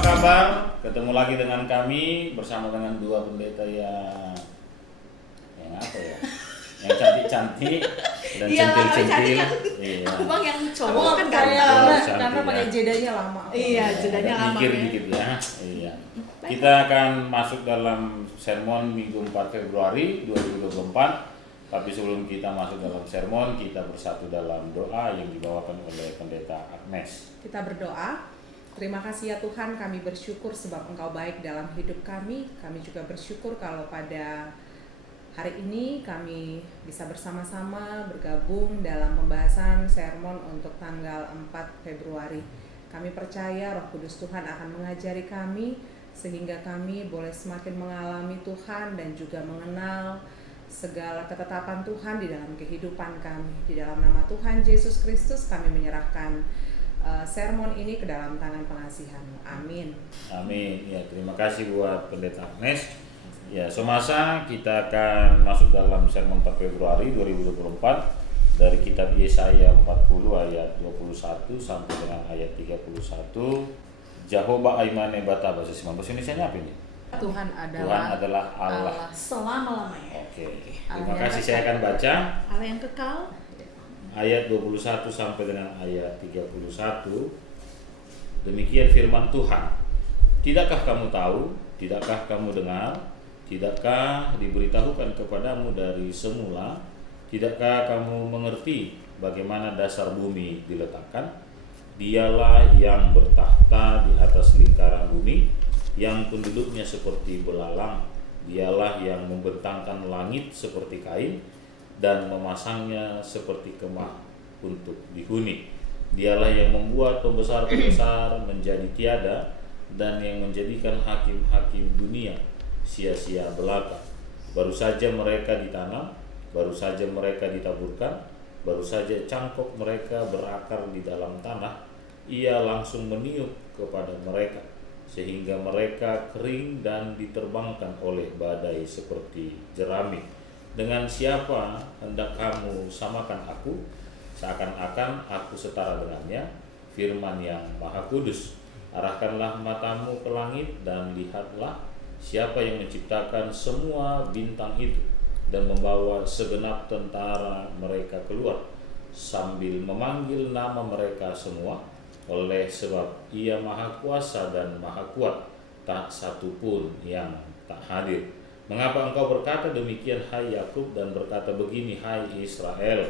kabar? Ketemu lagi dengan kami bersama dengan dua pendeta yang apa ya? Yang cantik-cantik dan centil-centil. Iya. Bang yang cowok kan karena pakai jedanya lama. Iya, jedanya lama. Mikir dikit ya. Iya. Kita akan masuk dalam sermon Minggu 4 Februari 2024. Tapi sebelum kita masuk dalam sermon, kita bersatu dalam doa yang dibawakan oleh Pendeta Agnes. Kita berdoa. Terima kasih ya Tuhan, kami bersyukur sebab Engkau baik dalam hidup kami. Kami juga bersyukur kalau pada hari ini kami bisa bersama-sama bergabung dalam pembahasan sermon untuk tanggal 4 Februari. Kami percaya Roh Kudus Tuhan akan mengajari kami sehingga kami boleh semakin mengalami Tuhan dan juga mengenal segala ketetapan Tuhan di dalam kehidupan kami. Di dalam nama Tuhan Yesus Kristus kami menyerahkan sermon ini ke dalam tangan pengasihan-Mu. Amin. Amin. Ya, terima kasih buat Pendeta Agnes. Ya, semasa kita akan masuk dalam sermon 4 Februari 2024 dari kitab Yesaya 40 ayat 21 sampai dengan ayat 31. Jehovah Aimane Bata bahasa Indonesia apa ini? Tuhan Tuhan adalah Allah selama-lamanya. Oke. Terima kasih, saya akan baca Allah yang kekal. ayat 21 sampai dengan ayat 31. Demikian firman Tuhan. Tidakkah kamu tahu? Tidakkah kamu dengar? Tidakkah diberitahukan kepadamu dari semula? Tidakkah kamu mengerti bagaimana dasar bumi diletakkan? Dialah yang bertahta di atas lingkaran bumi, yang penduduknya seperti belalang. Dialah yang membentangkan langit seperti kain dan memasangnya seperti kemah untuk dihuni. Dialah yang membuat pembesar-pembesar menjadi tiada dan yang menjadikan hakim-hakim dunia sia-sia belaka. Baru saja mereka ditanam, baru saja mereka ditaburkan, baru saja cangkok mereka berakar di dalam tanah, ia langsung meniup kepada mereka sehingga mereka kering dan diterbangkan oleh badai seperti jerami. Dengan siapa hendak kamu samakan aku? Seakan-akan aku setara dengannya, firman yang Maha Kudus. Arahkanlah matamu ke langit dan lihatlah siapa yang menciptakan semua bintang itu dan membawa segenap tentara mereka keluar sambil memanggil nama mereka semua. Oleh sebab ia maha kuasa dan maha kuat, tak satu pun yang tak hadir. Mengapa engkau berkata demikian, hai Yakub, dan berkata begini, hai Israel?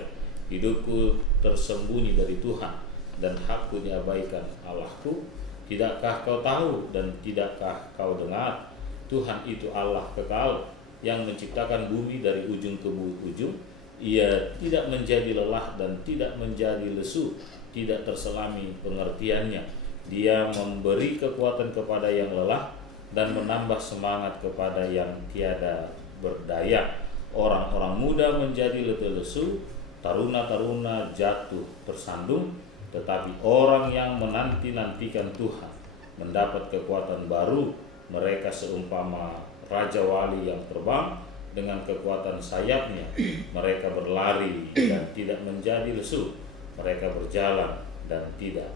Hidupku tersembunyi dari Tuhan, dan hakku diabaikan Allahku. Tidakkah kau tahu dan tidakkah kau dengar? Tuhan itu Allah kekal, yang menciptakan bumi dari ujung ke ujung. Ia tidak menjadi lelah dan tidak menjadi lesu, tidak terselami pengertiannya. Dia memberi kekuatan kepada yang lelah dan menambah semangat kepada yang tiada berdaya. Orang-orang muda menjadi letih lesu, taruna-taruna jatuh tersandung, tetapi orang yang menanti-nantikan Tuhan mendapat kekuatan baru. Mereka seumpama raja wali yang terbang, dengan kekuatan sayapnya mereka berlari dan tidak menjadi lesu. Mereka berjalan dan tidak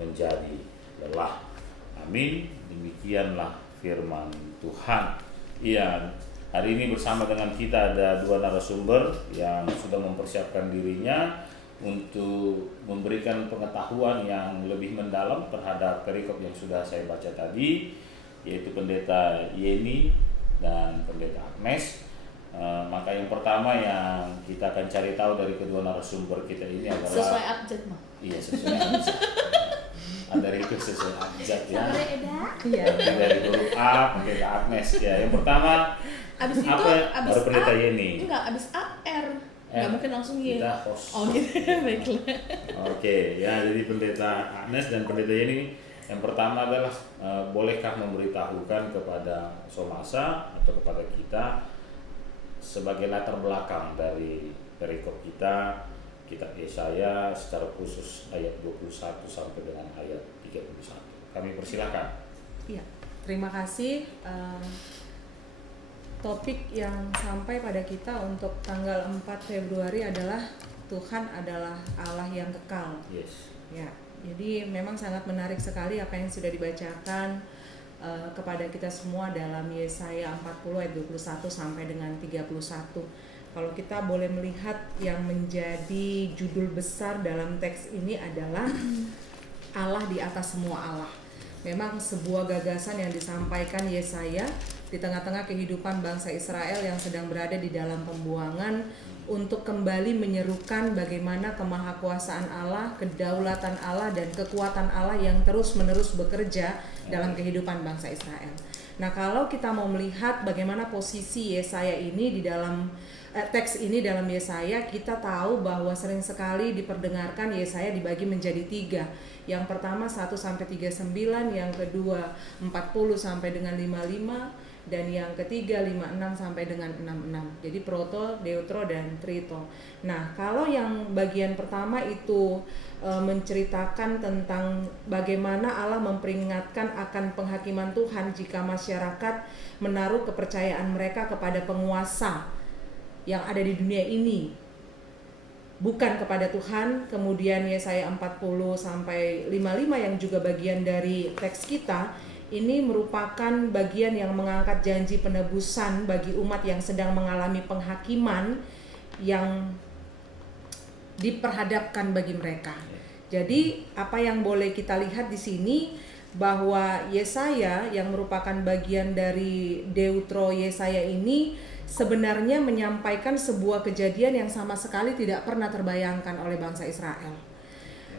menjadi lelah. Amin. Demikianlah firman Tuhan. Iya, hari ini bersama dengan kita ada dua narasumber yang sudah mempersiapkan dirinya untuk memberikan pengetahuan yang lebih mendalam terhadap perikop yang sudah saya baca tadi, yaitu Pendeta Yeni dan Pendeta Agnes. Maka yang pertama yang kita akan cari tahu dari kedua narasumber kita ini adalah sesuai abjad mah. Iya, sesuai abjad. Ada itu sesuai abjad ya. Iya. Dari huruf A, Pendeta Agnes ya. Yang pertama Abis itu apa? abis Baru Pendeta A, Yeni. enggak, abis A R. Enggak mungkin langsung Y. Kita host. Oh gitu. Baiklah. Oke, ya, jadi Pendeta Agnes dan Pendeta Yeni. Yang pertama adalah bolehkah memberitahukan kepada Somasa atau kepada kita sebagai latar belakang dari perikop kita, kitab Yesaya secara khusus ayat 21 sampai dengan ayat 31. Kami persilakan. Iya, terima kasih. Topik yang sampai pada kita untuk tanggal 4 Februari adalah Tuhan adalah Allah yang kekal. Yes. Ya, Jadi memang sangat menarik sekali apa yang sudah dibacakan kepada kita semua dalam Yesaya 40 ayat 21 sampai dengan 31. Kalau kita boleh melihat yang menjadi judul besar dalam teks ini adalah Allah di atas semua Allah. Memang sebuah gagasan yang disampaikan Yesaya di tengah-tengah kehidupan bangsa Israel yang sedang berada di dalam pembuangan, untuk kembali menyerukan bagaimana kemahakuasaan Allah, kedaulatan Allah, dan kekuatan Allah yang terus-menerus bekerja dalam kehidupan bangsa Israel. Nah, kalau kita mau melihat bagaimana posisi Yesaya ini di dalam teks ini dalam Yesaya, kita tahu bahwa sering sekali diperdengarkan Yesaya dibagi menjadi 3. Yang pertama 1-39, yang kedua 40 sampai dengan 55, dan yang ketiga 56 sampai dengan 66. Jadi proto, deutro, dan trito. Nah, kalau yang bagian pertama itu menceritakan tentang bagaimana Allah memperingatkan akan penghakiman Tuhan jika masyarakat menaruh kepercayaan mereka kepada penguasa yang ada di dunia ini, bukan kepada Tuhan. Kemudian Yesaya 40 sampai 55 yang juga bagian dari teks kita, ini merupakan bagian yang mengangkat janji penebusan bagi umat yang sedang mengalami penghakiman yang diperhadapkan bagi mereka. Jadi apa yang boleh kita lihat di sini, bahwa Yesaya yang merupakan bagian dari Deutro Yesaya ini sebenarnya menyampaikan sebuah kejadian yang sama sekali tidak pernah terbayangkan oleh bangsa Israel.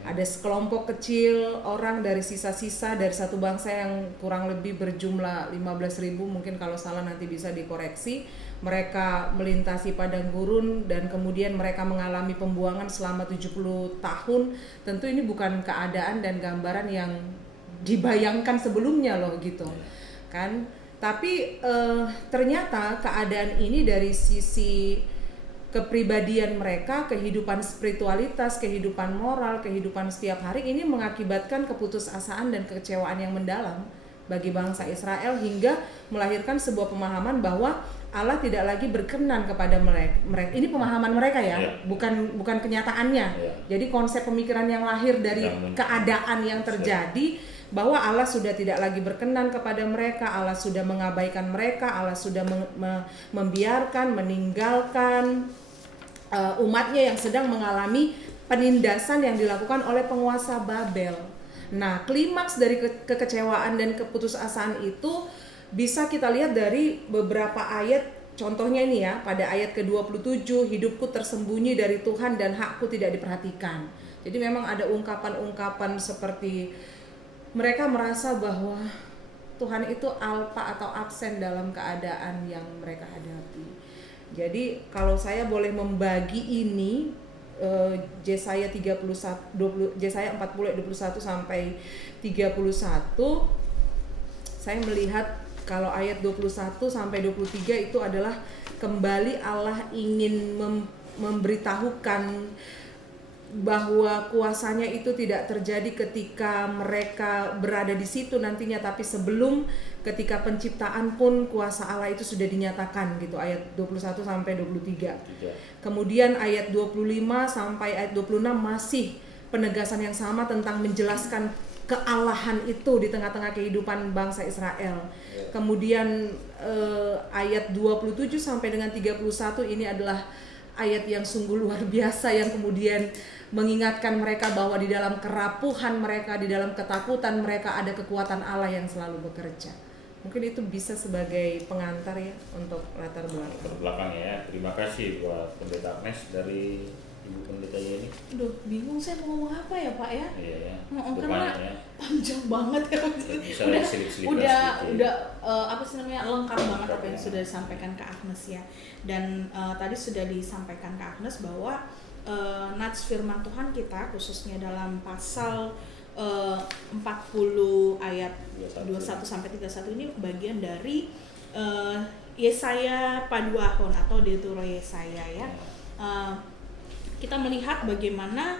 Ada sekelompok kecil orang dari sisa-sisa dari satu bangsa yang kurang lebih berjumlah 15.000, mungkin kalau salah nanti bisa dikoreksi. Mereka melintasi padang gurun dan kemudian mereka mengalami pembuangan selama 70 tahun. Tentu ini bukan keadaan dan gambaran yang dibayangkan sebelumnya loh gitu kan. Tapi ternyata keadaan ini dari sisi kepribadian mereka, kehidupan spiritualitas, kehidupan moral, kehidupan setiap hari ini mengakibatkan keputusasaan dan kekecewaan yang mendalam bagi bangsa Israel, hingga melahirkan sebuah pemahaman bahwa Allah tidak lagi berkenan kepada mereka. Ini pemahaman mereka ya, bukan kenyataannya. Jadi konsep pemikiran yang lahir dari keadaan yang terjadi, bahwa Allah sudah tidak lagi berkenan kepada mereka, Allah sudah mengabaikan mereka, Allah sudah membiarkan, meninggalkan umatnya yang sedang mengalami penindasan yang dilakukan oleh penguasa Babel. Nah, klimaks dari kekecewaan dan keputusasaan itu bisa kita lihat dari beberapa ayat. Contohnya ini ya, pada ayat ke-27, hidupku tersembunyi dari Tuhan dan hakku tidak diperhatikan. Jadi memang ada ungkapan-ungkapan seperti mereka merasa bahwa Tuhan itu alpa atau absen dalam keadaan yang mereka hadapi. Jadi kalau saya boleh membagi ini, Yesaya 40 21 sampai 31, saya melihat kalau ayat 21 sampai 23 itu adalah kembali Allah ingin memberitahukan bahwa kuasanya itu tidak terjadi ketika mereka berada di situ nantinya, tapi sebelum, ketika penciptaan pun kuasa Allah itu sudah dinyatakan gitu, ayat 21 sampai 23. Kemudian ayat 25 sampai ayat 26 masih penegasan yang sama tentang menjelaskan kealahan itu di tengah-tengah kehidupan bangsa Israel. Kemudian ayat 27 sampai dengan 31 ini adalah ayat yang sungguh luar biasa, yang kemudian mengingatkan mereka bahwa di dalam kerapuhan mereka, di dalam ketakutan mereka, ada kekuatan Allah yang selalu bekerja. Mungkin itu bisa sebagai pengantar ya untuk latar belakang ya. Terima kasih buat Pendeta Agnes dari Ibu Pendeta Yeni. Aduh, bingung saya mau ngomong apa ya Pak ya? Iya ya. Karena ya. panjang banget ya. Udah apa sih namanya, lengkap banget apa yang sudah disampaikan Kak Agnes ya. Dan tadi sudah disampaikan Kak Agnes bahwa nats firman Tuhan kita khususnya dalam pasal 40 ayat 21 sampai 31 ini bagian dari Yesaya Paduahon atau Deutero Yesaya ya. Kita melihat bagaimana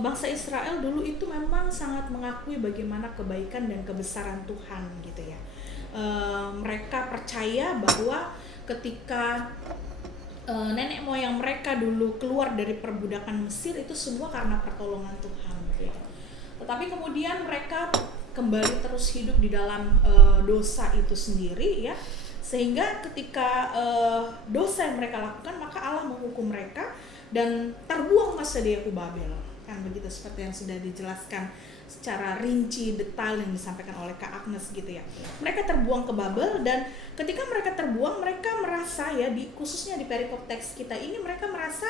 bangsa Israel dulu itu memang sangat mengakui bagaimana kebaikan dan kebesaran Tuhan gitu ya. Mereka percaya bahwa ketika nenek moyang mereka dulu keluar dari perbudakan Mesir itu semua karena pertolongan Tuhan gitu. tetapi kemudian mereka kembali terus hidup di dalam dosa itu sendiri ya, sehingga ketika dosa yang mereka lakukan maka Allah menghukum mereka dan terbuang masa di Yahu Babel, kan begitu, seperti yang sudah dijelaskan secara rinci detail yang disampaikan oleh Kak Agnes gitu ya. Mereka terbuang ke Babel, dan ketika mereka terbuang mereka merasa ya, khususnya di perikop teks kita ini, mereka merasa,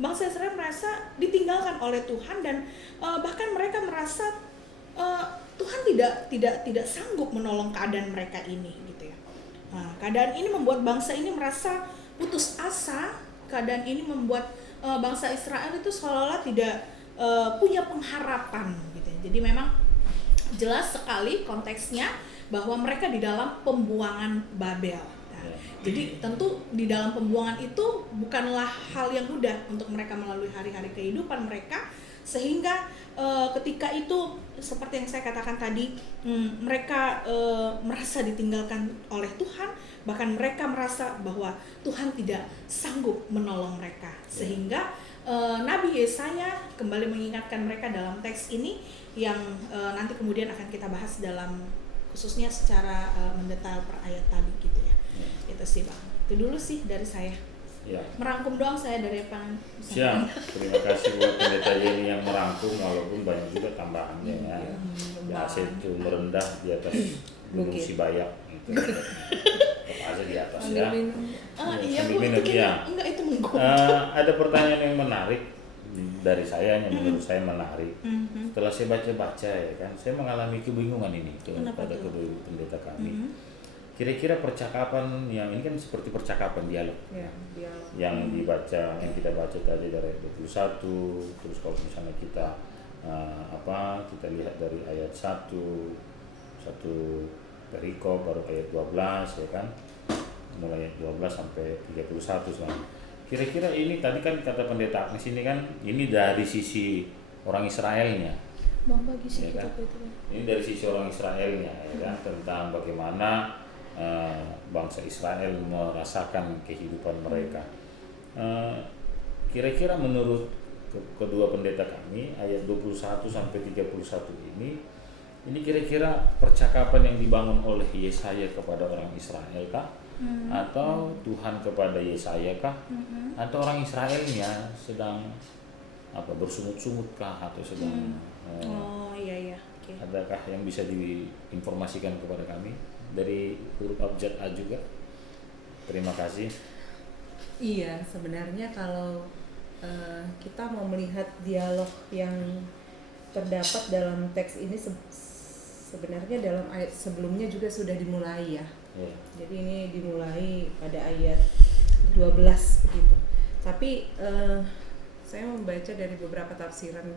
bangsa Israel merasa ditinggalkan oleh Tuhan, dan bahkan mereka merasa Tuhan tidak sanggup menolong keadaan mereka ini gitu ya. Nah, keadaan ini membuat bangsa ini merasa putus asa. Keadaan ini membuat bangsa Israel itu seolah-olah tidak punya pengharapan gitu ya. Jadi memang jelas sekali konteksnya bahwa mereka di dalam pembuangan Babel. Nah, jadi tentu di dalam pembuangan itu bukanlah hal yang mudah untuk mereka melalui hari-hari kehidupan mereka, sehingga ketika itu seperti yang saya katakan tadi, mereka merasa ditinggalkan oleh Tuhan, bahkan mereka merasa bahwa Tuhan tidak sanggup menolong mereka, sehingga Nabi Yesaya kembali mengingatkan mereka dalam teks ini yang nanti kemudian akan kita bahas dalam khususnya secara mendetail per ayat tadi gitu ya. Itu sih Bang, itu dulu sih dari saya. Ya. Merangkum doang saya dari apa. Siap, terima kasih buat pendeta Yeni yang merangkum, walaupun banyak juga tambahannya ya. Ya, itu merendah di atas gunung Sibayak gitu. Tetap aja di atas ya. Iya, sambil minum ya. Enggak, itu menggugah. Ada pertanyaan yang menarik dari saya, yang menurut saya menarik. Setelah saya baca-baca ya kan, saya mengalami kebingungan ini pada kedua pendeta kami. Kira-kira percakapan yang ini kan seperti percakapan dialog, dialog. Yang dibaca, yang kita baca tadi dari ayat 21, terus kalau misalnya kita kita lihat dari ayat 1 perikop baru ayat 12 ya kan, mulai ayat 12 sampai 31 sebenarnya. Kira-kira ini tadi kan kata pendeta Agnes ini kan ini dari sisi orang Israelnya. Bang bagi sih ya kan? itu. Ini dari sisi orang Israelnya ya kan, tentang bagaimana bangsa Israel merasakan kehidupan mereka. Kira-kira menurut kedua pendeta kami ayat 21 sampai 31 ini kira-kira percakapan yang dibangun oleh Yesaya kepada orang Israel kah? Atau Tuhan kepada Yesaya kah? Atau orang Israelnya sedang bersungut-sungut kah, atau sedang iya. Okay. Adakah yang bisa diinformasikan kepada kami dari huruf abjad A juga? Terima kasih. Iya, sebenarnya kalau kita mau melihat dialog yang terdapat dalam teks ini sebenarnya dalam ayat sebelumnya juga sudah dimulai ya. Jadi ini dimulai pada ayat 12 begitu. Tapi saya membaca dari beberapa tafsiran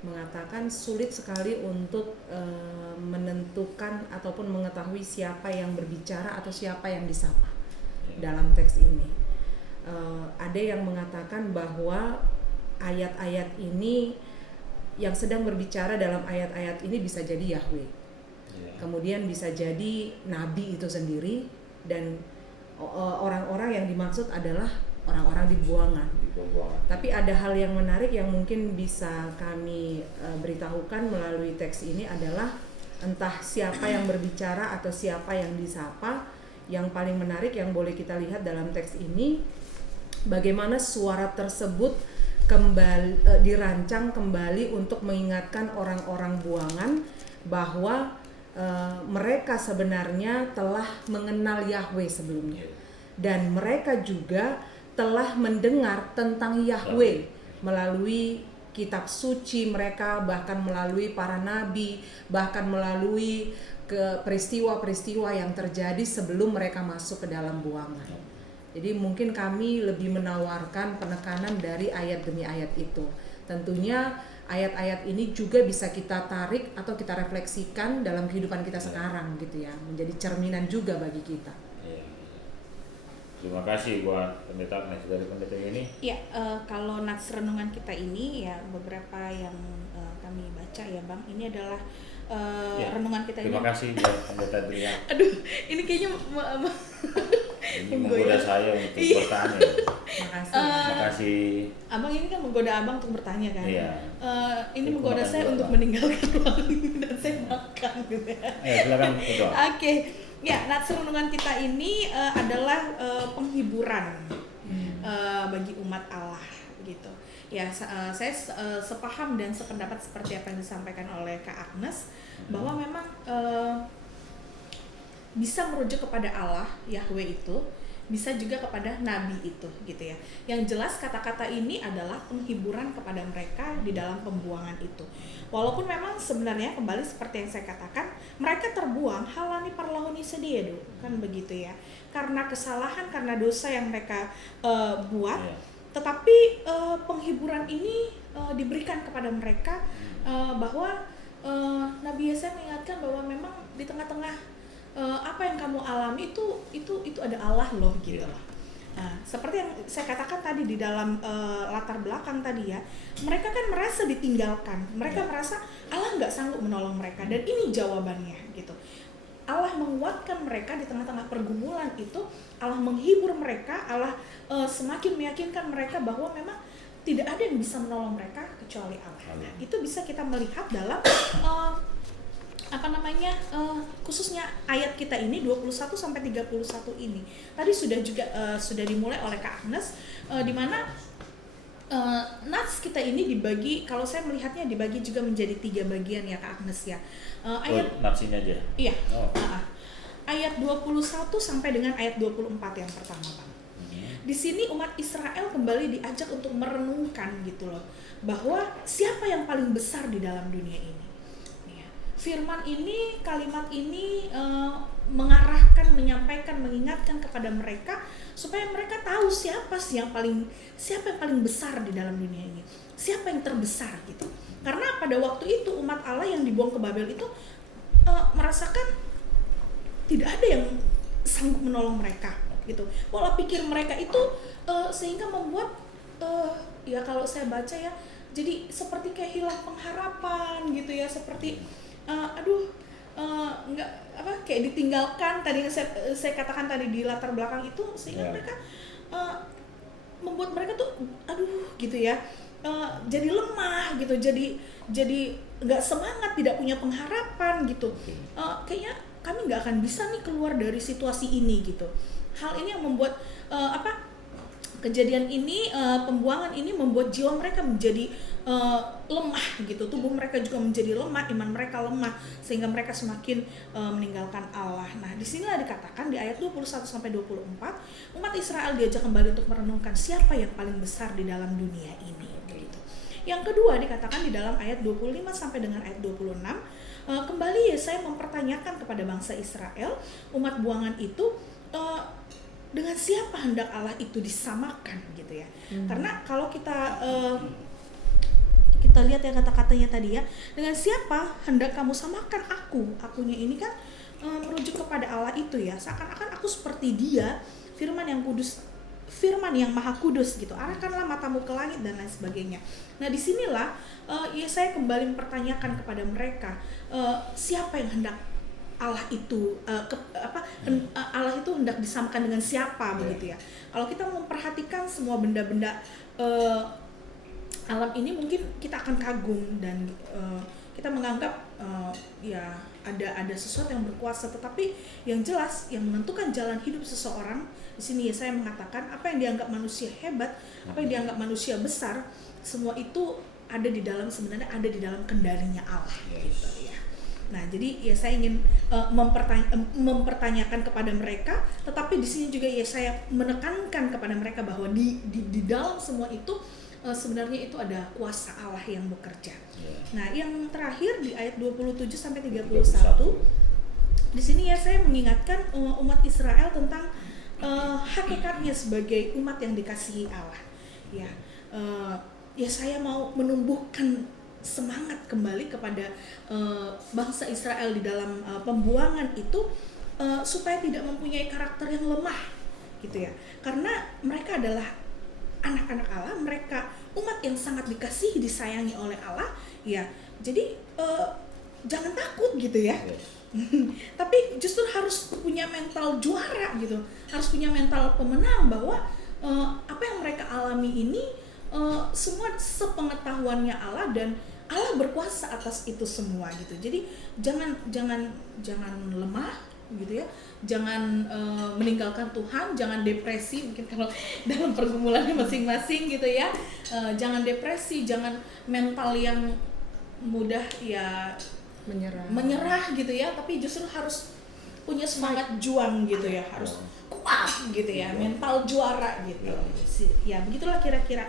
mengatakan sulit sekali untuk menentukan ataupun mengetahui siapa yang berbicara atau siapa yang disapa dalam teks ini. Ada yang mengatakan bahwa ayat-ayat ini yang sedang berbicara dalam ayat-ayat ini bisa jadi Yahweh, kemudian bisa jadi nabi itu sendiri, dan orang-orang yang dimaksud adalah orang-orang di buangan. Tapi ada hal yang menarik yang mungkin bisa kami beritahukan melalui teks ini adalah entah siapa yang berbicara atau siapa yang disapa. Yang paling menarik yang boleh kita lihat dalam teks ini, bagaimana suara tersebut dirancang kembali untuk mengingatkan orang-orang buangan bahwa mereka sebenarnya telah mengenal Yahweh sebelumnya, dan mereka juga telah mendengar tentang Yahweh melalui kitab suci mereka, bahkan melalui para nabi, bahkan melalui peristiwa-peristiwa yang terjadi sebelum mereka masuk ke dalam buangan. Jadi mungkin kami lebih menawarkan penekanan dari ayat demi ayat itu. Tentunya ayat-ayat ini juga bisa kita tarik atau kita refleksikan dalam kehidupan kita sekarang gitu ya, menjadi cerminan juga bagi kita. Terima kasih buat pendeta Agnes dari pendeta ini. Ya, kalau nats renungan kita ini ya beberapa yang kami baca ya Bang, ini adalah renungan kita ini. Terima kasih buat pendeta Adrian. Aduh, ini kayaknya Ini menggoda saya untuk bertanya. Makasih. Makasih. Abang ini kan menggoda abang untuk bertanya kan. Iya. Ini Itu menggoda makan saya dulu, untuk Bang. meninggalkan ruangan ini dan saya makan gitu ya. Silakan itu. Oke, ya nats renungan kita ini adalah penghiburan bagi umat Allah gitu. Ya, saya sepaham dan sependapat seperti apa yang disampaikan oleh Kak Agnes bahwa memang bisa merujuk kepada Allah, Yahweh itu, bisa juga kepada Nabi itu gitu ya. Yang jelas kata-kata ini adalah penghiburan kepada mereka di dalam pembuangan itu. Walaupun memang sebenarnya kembali seperti yang saya katakan, mereka terbuang halani parlahuni sededo, kan begitu ya. Karena kesalahan, karena dosa yang mereka buat, tetapi penghiburan ini diberikan kepada mereka bahwa Nabi Yesaya mengingatkan bahwa memang di tengah-tengah apa yang kamu alami itu ada Allah loh gitu loh. Nah, seperti yang saya katakan tadi di dalam latar belakang tadi ya, mereka kan merasa ditinggalkan, mereka merasa Allah nggak sanggup menolong mereka, dan ini jawabannya gitu. Allah menguatkan mereka di tengah-tengah pergumulan itu, Allah menghibur mereka, Allah semakin meyakinkan mereka bahwa memang tidak ada yang bisa menolong mereka kecuali Allah. Nah, itu bisa kita melihat dalam khususnya ayat kita ini 21 sampai 31 ini. Tadi sudah juga sudah dimulai oleh Kak Agnes di mana nats kita ini dibagi, kalau saya melihatnya dibagi juga menjadi 3 bagian ya Kak Agnes ya. Ayat natsinya aja. Iya. Ayat 21 sampai dengan ayat 24 yang pertama, Bang. Di sini umat Israel kembali diajak untuk merenungkan gitu loh, bahwa siapa yang paling besar di dalam dunia ini. Firman ini, kalimat ini mengarahkan, menyampaikan, mengingatkan kepada mereka supaya mereka tahu siapa yang paling besar di dalam dunia ini, siapa yang terbesar gitu. Karena pada waktu itu umat Allah yang dibuang ke Babel itu merasakan tidak ada yang sanggup menolong mereka gitu. Pola pikir mereka itu sehingga membuat ya kalau saya baca ya, jadi seperti kayak hilang pengharapan gitu ya, seperti kayak ditinggalkan tadi yang saya katakan tadi di latar belakang itu, sehingga mereka membuat mereka tuh gitu ya, jadi lemah gitu, jadi nggak semangat, tidak punya pengharapan gitu. Kayaknya kami nggak akan bisa nih keluar dari situasi ini gitu. Hal ini yang membuat kejadian ini, pembuangan ini membuat jiwa mereka menjadi lemah gitu, tubuh mereka juga menjadi lemah, iman mereka lemah, sehingga mereka semakin meninggalkan Allah. Nah, di sinilah dikatakan di ayat 21 sampai 24, umat Israel diajak kembali untuk merenungkan siapa yang paling besar di dalam dunia ini gitu. Yang kedua dikatakan di dalam ayat 25 sampai dengan ayat 26, kembali Yesaya mempertanyakan kepada bangsa Israel, umat buangan itu, dengan siapa hendak Allah itu disamakan gitu ya. Karena kalau kita lihat ya kata-katanya tadi ya, dengan siapa hendak kamu samakan akunya ini kan merujuk kepada Allah itu ya, seakan-akan aku seperti dia, firman yang kudus, firman yang maha kudus gitu, arahkanlah matamu ke langit dan lain sebagainya. Nah, disinilah Yesaya kembali mempertanyakan kepada mereka, siapa yang hendak Allah itu Allah itu hendak disamakan dengan siapa begitu ya. Kalau kita memperhatikan semua benda-benda alam ini, mungkin kita akan kagum dan kita menganggap ya ada sesuatu yang berkuasa, tetapi yang jelas yang menentukan jalan hidup seseorang, di sini ya saya mengatakan apa yang dianggap manusia hebat, apa yang dianggap manusia besar, semua itu sebenarnya ada di dalam kendalinya Allah gitu ya. Nah, jadi ya saya ingin mempertanyakan kepada mereka, tetapi di sini juga ya saya menekankan kepada mereka bahwa di dalam semua itu sebenarnya itu ada kuasa Allah yang bekerja. Nah, yang terakhir di ayat 27 sampai 31, di sini ya saya mengingatkan umat Israel tentang hakikatnya sebagai umat yang dikasihi Allah. Ya saya mau menumbuhkan semangat kembali kepada bangsa Israel di dalam pembuangan itu, supaya tidak mempunyai karakter yang lemah gitu ya, karena mereka adalah anak-anak Allah, mereka umat yang sangat dikasihi, disayangi oleh Allah ya. Jadi jangan takut gitu ya. Tapi justru harus punya mental juara gitu, harus punya mental pemenang bahwa apa yang mereka alami ini semua sepengetahuannya Allah, dan Allah berkuasa atas itu semua gitu. Jadi jangan lemah gitu ya, jangan meninggalkan Tuhan, jangan depresi mungkin kalau dalam pergumulannya masing-masing gitu ya. Jangan depresi, jangan mental yang mudah ya menyerah gitu ya, tapi justru harus punya semangat juang gitu ya, harus kuat gitu ya, mental juara gitu ya. Begitulah kira-kira.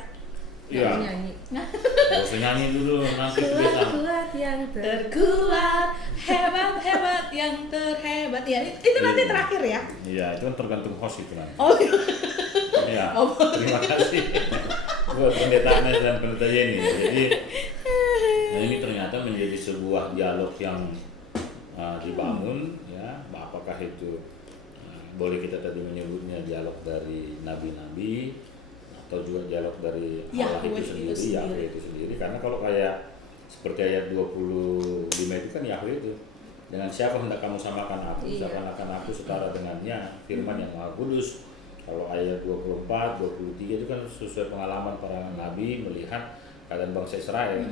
Iya. Nyanyi. Gak usah nyanyi dulu, nanti bisa. Kuat yang Terkuat, hebat yang terhebat ya. Itu nanti terakhir ya. Iya, itu kan tergantung host itu nanti. Oh Iya. Terima kasih buat pendeta Anes dan pendeta Yeni. Jadi ini ternyata menjadi sebuah dialog yang dibangun ya. Apakah itu boleh kita tadi menyebutnya dialog dari nabi-nabi, atau juga dialog dari Allah itu sendiri, Yahweh itu sendiri. Karena kalau kayak seperti ayat 25 itu kan Yahweh itu, dengan siapa hendak kamu samakan aku, seakan-akan aku setara dengannya, firman yang Maha Kudus. Kalau ayat 24, 23 itu kan sesuai pengalaman para nabi melihat keadaan bangsa Israel.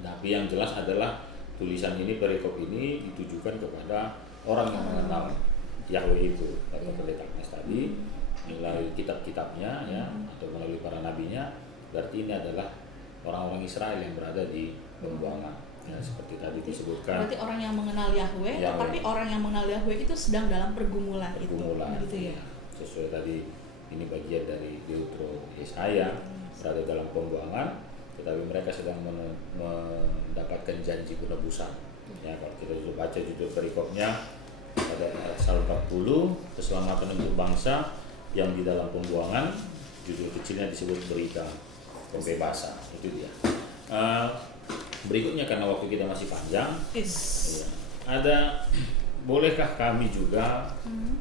Tapi yang jelas adalah tulisan ini, perikop ini ditujukan kepada orang yang mengenal Yahweh itu, kata pendeta Agnes tadi, melalui kitab-kitabnya ya, atau melalui para nabinya. Berarti ini adalah orang-orang Israel yang berada di pembuangan ya, seperti tadi disebutkan. Berarti orang yang mengenal Yahweh, tapi orang yang mengenal Yahweh itu sedang dalam pergumulan itu gitu ya. Sesuai tadi, ini bagian dari Deutero Yesaya, berada dalam pembuangan, tetapi mereka sedang mendapatkan janji penebusan. Ya, kalau kita baca judul perikopnya pada Pasal 40, keselamatan untuk bangsa yang di dalam pembuangan, judul kecilnya disebut berita pembebasan. Itu dia. Berikutnya, karena waktu kita masih panjang, ada bolehkah kami juga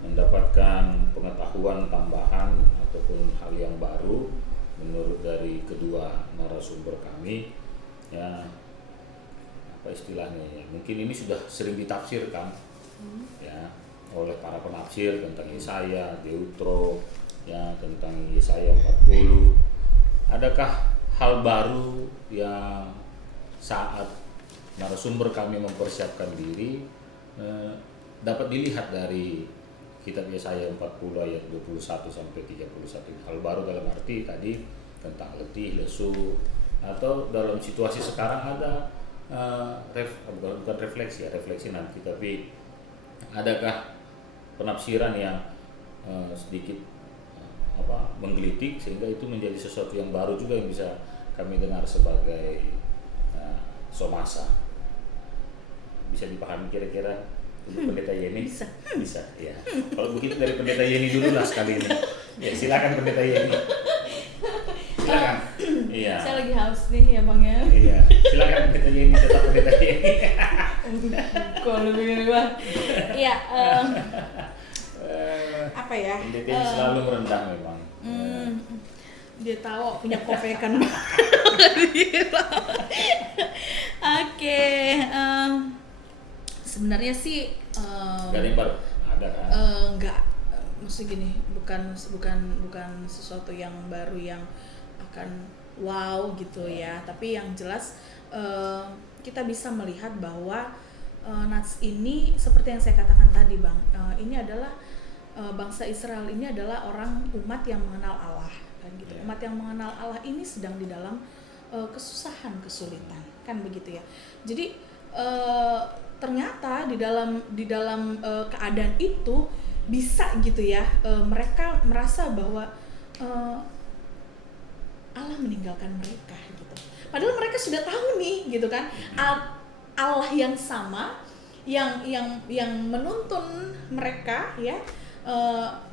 mendapatkan pengetahuan tambahan ataupun hal yang baru menurut dari kedua narasumber kami ya, apa istilahnya ya, mungkin ini sudah sering ditafsirkan ya oleh para penafsir tentang Yesaya, Deutero ya, tentang Yesaya 40. Adakah hal baru yang saat narasumber kami mempersiapkan diri dapat dilihat dari kitab Yesaya 40 ayat 21 sampai 31? Hal baru dalam arti tadi tentang letih, lesu, atau dalam situasi sekarang ada bukan refleksi nanti, tapi adakah penafsiran yang sedikit menggelitik sehingga itu menjadi sesuatu yang baru juga yang bisa kami dengar sebagai somasa. Bisa dipahami kira-kira untuk pendeta Yeni? Bisa ya. Kalau begitu dari pendeta Yeni dulu lah sekali ini. Ya, silakan pendeta Yeni. Silakan. Iya. Saya lagi haus nih ya Bang ya. Iya. Silakan pendeta Yeni, tetap pendeta Yeni. Kalau begini Bang. Iya. Apa ya? Pendeta Yeni selalu merendah memang. Dia tahu punya kofekan. Oke. Sebenarnya sih gak ada yang baru, ada kan? Enggak, maksudnya gini, bukan sesuatu yang baru yang akan wow gitu ya. Tapi yang jelas kita bisa melihat bahwa Nats ini seperti yang saya katakan tadi Bang, ini adalah bangsa Israel ini adalah umat yang mengenal Allah kan gitu. Umat yang mengenal Allah ini sedang di dalam kesusahan, kesulitan kan begitu ya. Jadi ternyata di dalam keadaan itu bisa gitu ya, mereka merasa bahwa Allah meninggalkan mereka gitu. Padahal mereka sudah tahu nih gitu kan, Allah yang sama yang menuntun mereka ya,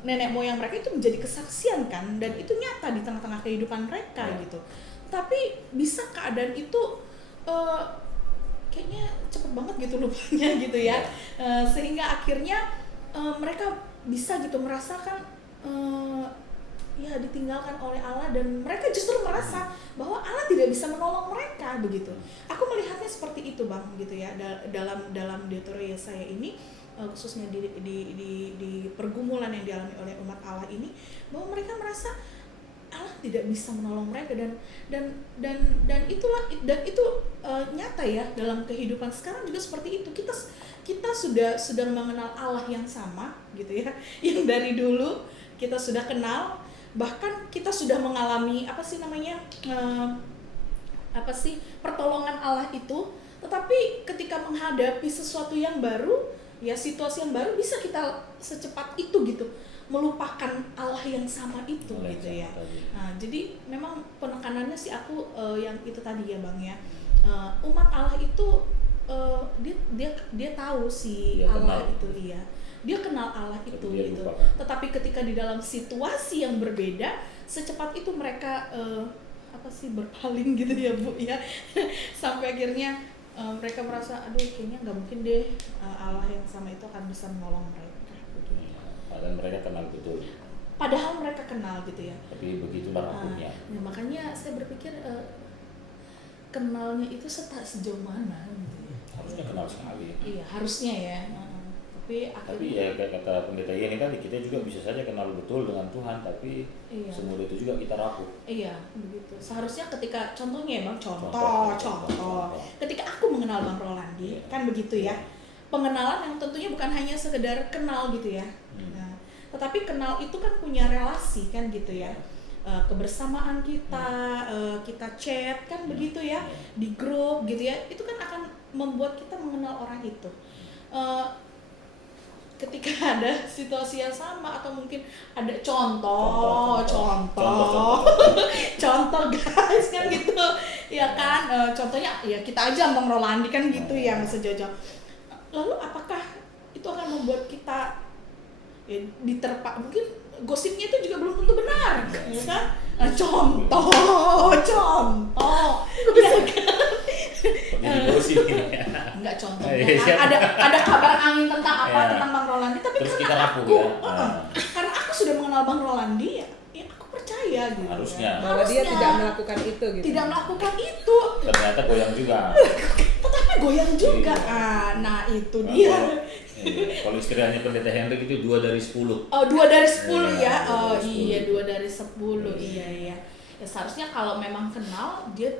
nenek moyang mereka itu menjadi kesaksian kan, dan itu nyata di tengah-tengah kehidupan mereka gitu. Tapi bisa keadaan itu kayaknya cepet banget gitu lupanya gitu ya, sehingga akhirnya mereka bisa gitu merasakan ya ditinggalkan oleh Allah, dan mereka justru merasa bahwa Allah tidak bisa menolong mereka begitu. Aku melihatnya seperti itu, Bang, gitu ya. Dalam Deuteronomi Yesaya ini, khususnya di pergumulan yang dialami oleh umat Allah ini, bahwa mereka merasa Allah tidak bisa menolong mereka, dan itu nyata ya dalam kehidupan sekarang juga seperti itu. Kita sudah mengenal Allah yang sama gitu ya, yang dari dulu kita sudah kenal, bahkan kita sudah mengalami pertolongan Allah itu. Tetapi ketika menghadapi sesuatu yang baru, ya situasi yang baru, bisa kita secepat itu gitu melupakan Allah yang sama itu gitu ya. Nah, jadi memang penekanannya sih aku yang itu tadi ya, Bang ya. Umat Allah itu dia tahu si Allah kenal. Itu iya. Dia kenal Allah itu gitu. Tetapi ketika di dalam situasi yang berbeda, secepat itu mereka berpaling gitu ya, Bu ya. Sampai akhirnya mereka merasa aduh kayaknya nggak mungkin deh Allah yang sama itu akan bisa menolong mereka gitu. Padahal mereka kenal betul. Padahal mereka kenal gitu ya. Tapi begitulah rapuhnya. Nah, makanya saya berpikir kenalnya itu sejauh mana gitu ya. Harusnya kenal sekali. Iya, harusnya ya. Tapi ya kayak kata pendeta ini tadi, kita juga bisa saja kenal betul dengan Tuhan, tapi semudah itu juga kita rapuh. Iya, begitu. Seharusnya ketika contohnya ya, Bang, contoh. Ketika aku mengenal Bang Rolandi, kan begitu ya. Pengenalan yang tentunya bukan hanya sekedar kenal gitu ya. Nah, tetapi kenal itu kan punya relasi kan gitu ya. Kebersamaan kita, kita chat kan begitu ya, di grup gitu ya. Itu kan akan membuat kita mengenal orang itu. Ketika ada situasi yang sama atau mungkin ada contoh guys kan gitu ya kan, contohnya ya kita aja Bang Rolandi kan gitu yang sejauh. Lalu apakah itu akan membuat kita ya, diterpa, mungkin gosipnya itu juga belum tentu benar ya kan. Contoh ya kan. Enggak contohnya ada kabar angin tentang tentang Bang Rolandi, tapi terus karena kita rapuh, karena aku sudah mengenal Bang Rolandi ya aku percaya gitu. Harusnya bahwa dia tidak melakukan itu gitu. Tidak melakukan itu. Ternyata goyang juga. Tetapi goyang juga. Nah, itu dia. Kalau istilahnya pendeta Hendrik itu 2 dari 10. Oh, 2 dari 10 ya. Oh iya, 2 dari 10. Iya. Ya seharusnya kalau memang kenal dia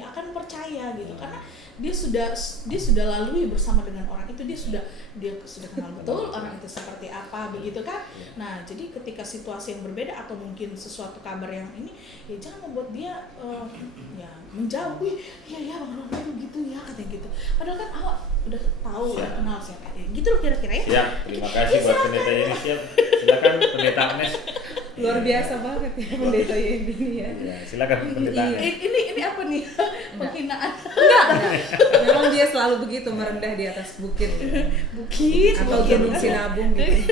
akan percaya gitu, karena dia sudah lalui bersama dengan orang itu, dia sudah kenal betul orang itu seperti apa begitu kan. Nah, jadi ketika situasi yang berbeda atau mungkin sesuatu kabar yang ini, ya jangan membuat dia ya menjauh. Ya Bang Rolandi begitu ya katanya gitu. Padahal kan awak udah tahu ya, kenal siapa. Gitu loh kira-kira ya. Siap, terima kasih buat pendeta ini. Silakan pendeta Agnes. Luar biasa banget ya pendeta ini ya. Silakan pendeta. Ini apa nih? Penghinaan. Enggak. Memang dia selalu begitu, merendah di atas bukit. Atau gunung sinabung gitu.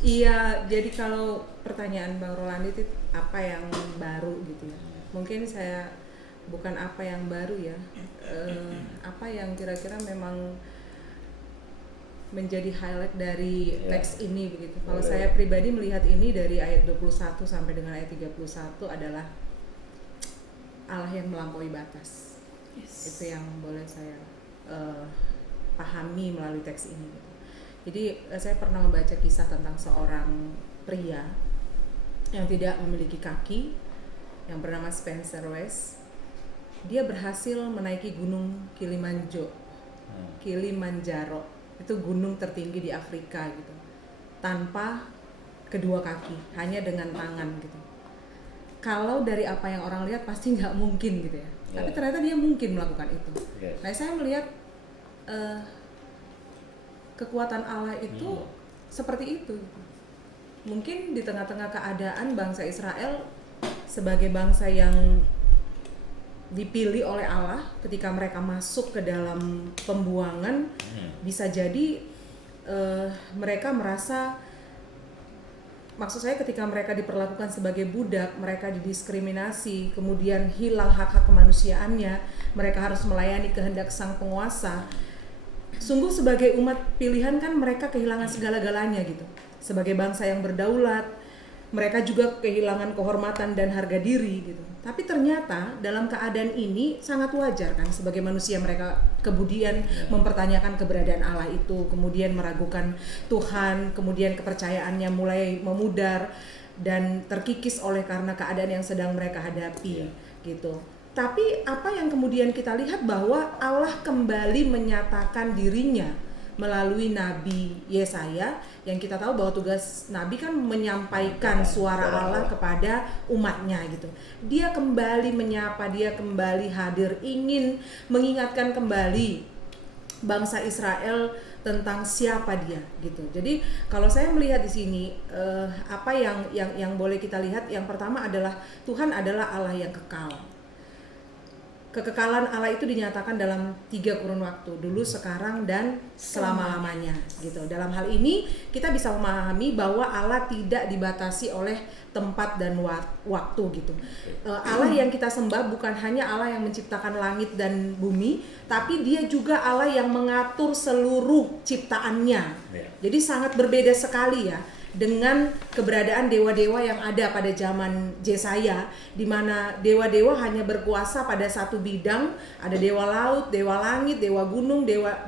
Iya, jadi kalau pertanyaan Bang Rolandi itu apa yang baru gitu ya. Mungkin saya bukan apa yang baru ya. Apa yang kira-kira memang menjadi highlight dari teks ini begitu. Kalau saya pribadi melihat ini dari ayat 21 sampai dengan ayat 31 adalah Allah yang melampaui batas. Yes. Itu yang boleh saya pahami melalui teks ini gitu. Jadi saya pernah membaca kisah tentang seorang pria yang tidak memiliki kaki, yang bernama Spencer West. Dia berhasil menaiki gunung Kilimanjaro. Itu gunung tertinggi di Afrika gitu, tanpa kedua kaki, hanya dengan tangan gitu. Kalau dari apa yang orang lihat pasti nggak mungkin gitu ya, tapi ternyata dia mungkin melakukan itu. Nah, saya melihat kekuatan Allah itu seperti itu. Mungkin di tengah-tengah keadaan bangsa Israel sebagai bangsa yang dipilih oleh Allah, ketika mereka masuk ke dalam pembuangan, bisa jadi mereka merasa, maksud saya ketika mereka diperlakukan sebagai budak, mereka didiskriminasi, kemudian hilang hak-hak kemanusiaannya, mereka harus melayani kehendak sang penguasa. Sungguh sebagai umat pilihan kan mereka kehilangan segala-galanya gitu. Sebagai bangsa yang berdaulat, mereka juga kehilangan kehormatan dan harga diri gitu. Tapi ternyata dalam keadaan ini sangat wajar kan, sebagai manusia mereka kemudian mempertanyakan keberadaan Allah itu, kemudian meragukan Tuhan, kemudian kepercayaannya mulai memudar dan terkikis oleh karena keadaan yang sedang mereka hadapi gitu. Tapi apa yang kemudian kita lihat bahwa Allah kembali menyatakan dirinya melalui Nabi Yesaya, yang kita tahu bahwa tugas Nabi kan menyampaikan suara Allah kepada umatnya gitu. Dia kembali menyapa, dia kembali hadir, ingin mengingatkan kembali bangsa Israel tentang siapa dia gitu. Jadi kalau saya melihat di sini apa yang boleh kita lihat, yang pertama adalah Tuhan adalah Allah yang kekal. Kekekalan Allah itu dinyatakan dalam 3 kurun waktu, dulu, sekarang, dan selama-lamanya gitu. Dalam hal ini kita bisa memahami bahwa Allah tidak dibatasi oleh tempat dan waktu gitu. Allah yang kita sembah bukan hanya Allah yang menciptakan langit dan bumi, tapi dia juga Allah yang mengatur seluruh ciptaannya. Jadi sangat berbeda sekali ya dengan keberadaan dewa-dewa yang ada pada zaman Yesaya, di mana dewa-dewa hanya berkuasa pada satu bidang. Ada dewa laut, dewa langit, dewa gunung, dewa-dewa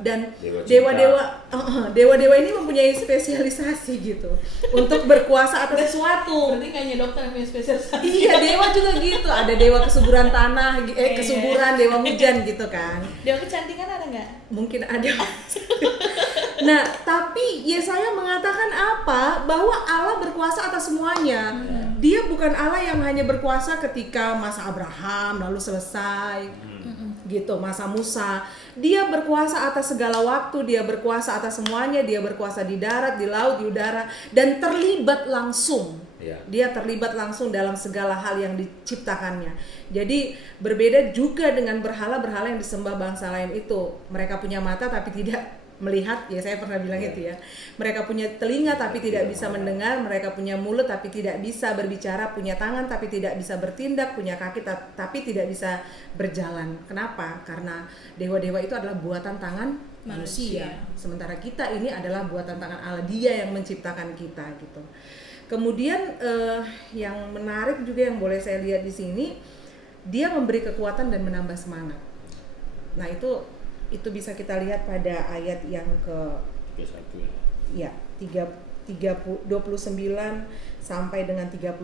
ini mempunyai spesialisasi gitu untuk berkuasa atas sesuatu. Berarti kayaknya dokter yang punya spesialisasi. Iya, dewa juga gitu. Ada dewa kesuburan tanah, kesuburan, dewa hujan gitu kan. Dewa kecantikan ada nggak? Mungkin ada. Nah, tapi Yesaya mengatakan apa? Bahwa Allah berkuasa atas semuanya. Dia bukan Allah yang hanya berkuasa ketika masa Abraham lalu selesai. Gitu, masa Musa. Dia berkuasa atas segala waktu, dia berkuasa atas semuanya, dia berkuasa di darat, di laut, di udara, dan terlibat langsung. Dia terlibat langsung dalam segala hal yang diciptakannya. Jadi berbeda juga dengan berhala-berhala yang disembah bangsa lain itu. Mereka punya mata tapi tidak melihat, ya saya pernah bilang itu ya. Mereka punya telinga tapi tidak bisa mendengar, mereka punya mulut tapi tidak bisa berbicara, punya tangan tapi tidak bisa bertindak, punya kaki tapi tidak bisa berjalan. Kenapa? Karena dewa-dewa itu adalah buatan tangan manusia. Sementara kita ini adalah buatan tangan Allah, Dia yang menciptakan kita gitu. Kemudian yang menarik juga yang boleh saya lihat di sini, Dia memberi kekuatan dan menambah semangat. Nah, itu bisa kita lihat pada ayat yang ke 29 sampai dengan 31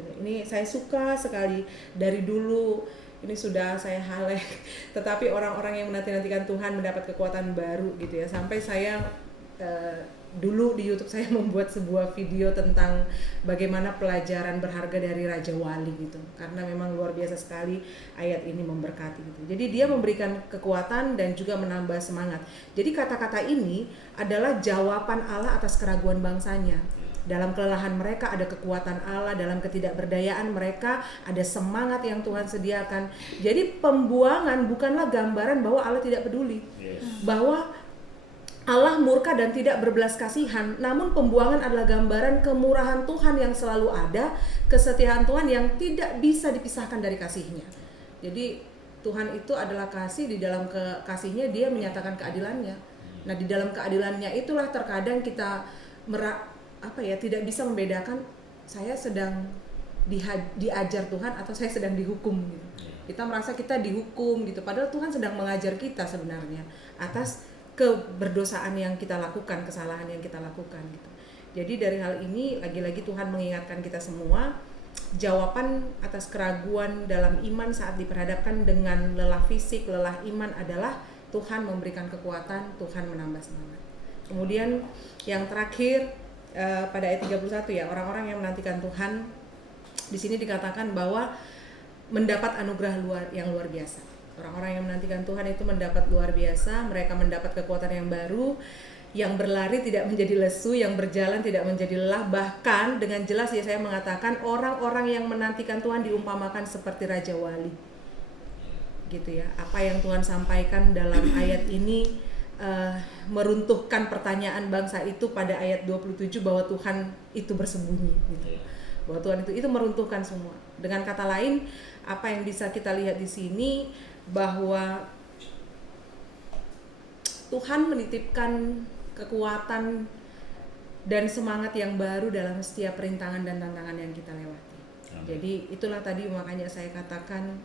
gitu. Ini saya suka sekali, dari dulu ini sudah saya highlight, tetapi orang-orang yang menanti-nantikan Tuhan mendapat kekuatan baru gitu ya. Sampai saya dulu di YouTube saya membuat sebuah video tentang bagaimana pelajaran berharga dari Raja Wali gitu, karena memang luar biasa sekali ayat ini memberkati gitu. Jadi dia memberikan kekuatan dan juga menambah semangat. Jadi kata-kata ini adalah jawaban Allah atas keraguan bangsanya. Dalam kelelahan mereka ada kekuatan Allah, dalam ketidakberdayaan mereka ada semangat yang Tuhan sediakan. Jadi pembuangan bukanlah gambaran bahwa Allah tidak peduli, bahwa Allah murka dan tidak berbelas kasihan, namun pembuangan adalah gambaran kemurahan Tuhan yang selalu ada, kesetiaan Tuhan yang tidak bisa dipisahkan dari kasih-Nya. Jadi Tuhan itu adalah kasih, di dalam kasih-Nya Dia menyatakan keadilannya. Nah, di dalam keadilannya itulah terkadang kita tidak bisa membedakan saya sedang diajar Tuhan atau saya sedang dihukum gitu. Kita merasa kita dihukum gitu, padahal Tuhan sedang mengajar kita sebenarnya atas keberdosaan yang kita lakukan, kesalahan yang kita lakukan gitu. Jadi dari hal ini lagi-lagi Tuhan mengingatkan kita semua, jawaban atas keraguan dalam iman saat diperhadapkan dengan lelah fisik, lelah iman adalah Tuhan memberikan kekuatan, Tuhan menambah semangat. Kemudian yang terakhir pada ayat 31 ya, orang-orang yang menantikan Tuhan di sini dikatakan bahwa mendapat anugerah yang luar biasa. Orang-orang yang menantikan Tuhan itu mendapat luar biasa, mereka mendapat kekuatan yang baru, yang berlari tidak menjadi lesu, yang berjalan tidak menjadi lelah. Bahkan dengan jelas Yesaya mengatakan orang-orang yang menantikan Tuhan diumpamakan seperti Raja Wali. Gitu ya. Apa yang Tuhan sampaikan dalam ayat ini meruntuhkan pertanyaan bangsa itu pada ayat 27 bahwa Tuhan itu bersembunyi gitu. Bahwa Tuhan itu meruntuhkan semua. Dengan kata lain, apa yang bisa kita lihat di sini bahwa Tuhan menitipkan kekuatan dan semangat yang baru dalam setiap rintangan dan tantangan yang kita lewati. Amin. Jadi itulah tadi makanya saya katakan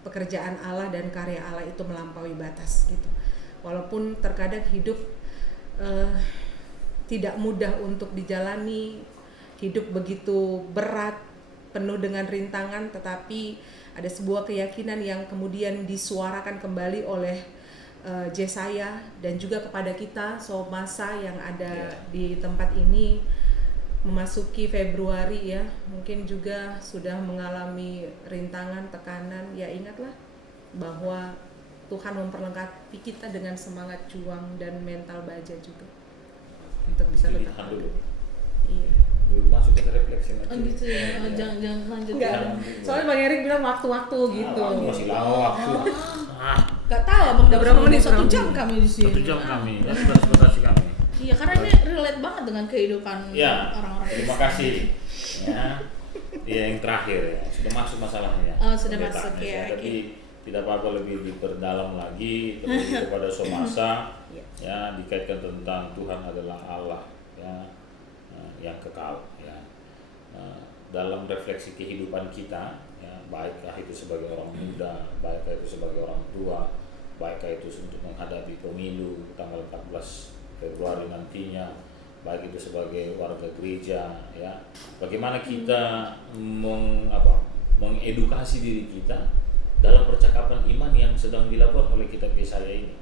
pekerjaan Allah dan karya Allah itu melampaui batas gitu. Walaupun terkadang hidup tidak mudah untuk dijalani, hidup begitu berat, penuh dengan rintangan, tetapi ada sebuah keyakinan yang kemudian disuarakan kembali oleh Yesaya dan juga kepada kita Somasa yang ada di tempat ini. Memasuki Februari ya, mungkin juga sudah mengalami rintangan, tekanan, ya ingatlah bahwa Tuhan memperlengkapi kita dengan semangat juang dan mental baja juga untuk bisa Itu tetap ditahan ada. dulu. Iya. Belum masuk ke refleksi Oh gitu ya, jangan lanjut. Enggak, Jangan. soalnya Bang Erik bilang waktu-waktu gitu. Masih lama waktu. Gak tahu Abang, Udah berapa menit? 1 jam kami di sini. 1 jam kami, ya ekspektasi kami. Iya, karena ini relate banget dengan kehidupan Ya, orang-orang. terima kasih. Ya, yang terakhir ya, sudah masuk masalahnya. Oh, sudah Pendeta. masuk, ya, Tapi tidak apa-apa lebih diperdalam lagi terlebih kepada Somasa. Ya, dikaitkan tentang Tuhan adalah Allah ya, yang kekal ya. Dalam refleksi kehidupan kita ya, baikkah itu sebagai orang muda, baikkah itu sebagai orang tua, baikkah itu untuk menghadapi pemilu tanggal 14 Februari nantinya, baik itu sebagai warga gereja ya, bagaimana kita mengedukasi diri kita dalam percakapan iman yang sedang dilakukan oleh kitab Yesaya ini,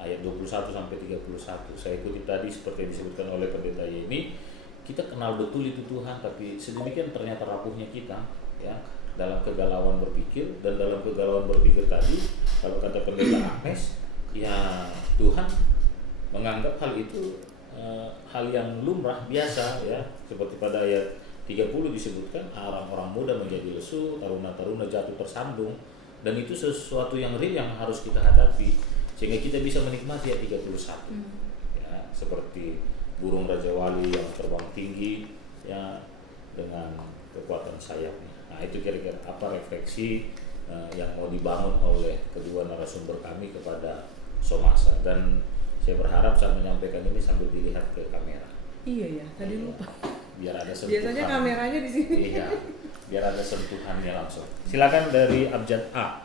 ayat 21 sampai 31. Saya ikuti tadi seperti yang disebutkan oleh pendeta ini, kita kenal betul itu Tuhan, tapi sedemikian ternyata rapuhnya kita ya dalam kegalauan berpikir. Dan dalam kegalauan berpikir tadi, kalau kata pendeta Agnes, ya Tuhan menganggap hal itu hal yang lumrah biasa ya, seperti pada ayat 30 disebutkan orang-orang muda menjadi lesu, taruna-taruna jatuh tersandung, dan itu sesuatu yang real yang harus kita hadapi sehingga kita bisa menikmati ayat 31 ya, seperti burung Raja Wali yang terbang tinggi ya dengan kekuatan sayapnya. Nah, itu kira-kira apa refleksi yang mau dibangun oleh kedua narasumber kami kepada Somasa. Dan saya berharap saat menyampaikan ini sambil dilihat ke kamera. Iya ya, tadi lupa. Biar ada sentuhan. Biasanya kameranya di sini. Iya, biar ada sentuhannya langsung. Silakan dari abjad A.